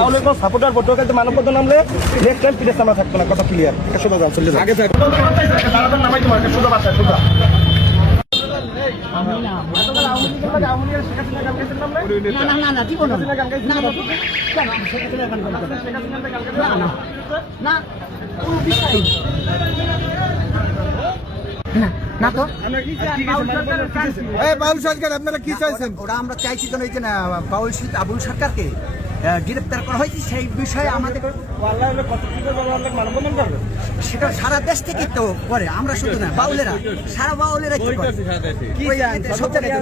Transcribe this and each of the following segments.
বাউলের কোন সাপোর্টার পটুয়াখালীতে মানববন্ধন নামলে নেক্সট টাইম পিঠে সামনে থাকবে না, কথা ক্লিয়ার। সোজা যান, চলে যান। আগে থাক নামাই তোমার সোজা বাচ্চা সোজা। বাউল সরকার আপনারা কি চাইছেন? ওরা আমরা চাইছি তো এই যে আবুল সরকারকে গ্রেপ্তার করা হয়েছে, সেই বিষয়ে আমাদের সেটা সারা দেশ থেকে তো করে, আমরা শুধু না, বাউলেরা সারা বাউলেরা কি করে সব জায়গায়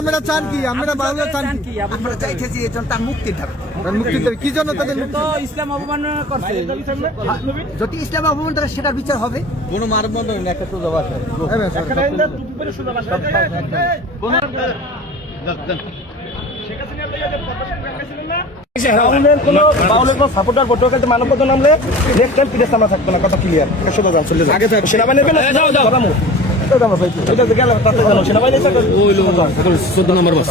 আমরা চান কি? আমরা বাউলের চান কি? আমরা চাইতেছি এজন তার মুক্তির দাবি। মুক্তি দেবে কি জন্য? তাদের ইসলাম অবমাননা করছে, যদি ইসলাম অবমান করে সেটার বিচার হবে। কোনো মানববন্ধন একটা সোজা বাসায় বাউলের কোন সাপোর্টার পটুয়াখালীতে মানববন্ধন নামলে নেক্সট টাইম পিঠে সামনে থাকবে না, কথা ক্লিয়ার। সোজা যান, চলে যান। আগে থাক সেনাবাহিনী সেনাবাহিনী 14 নম্বর বাস।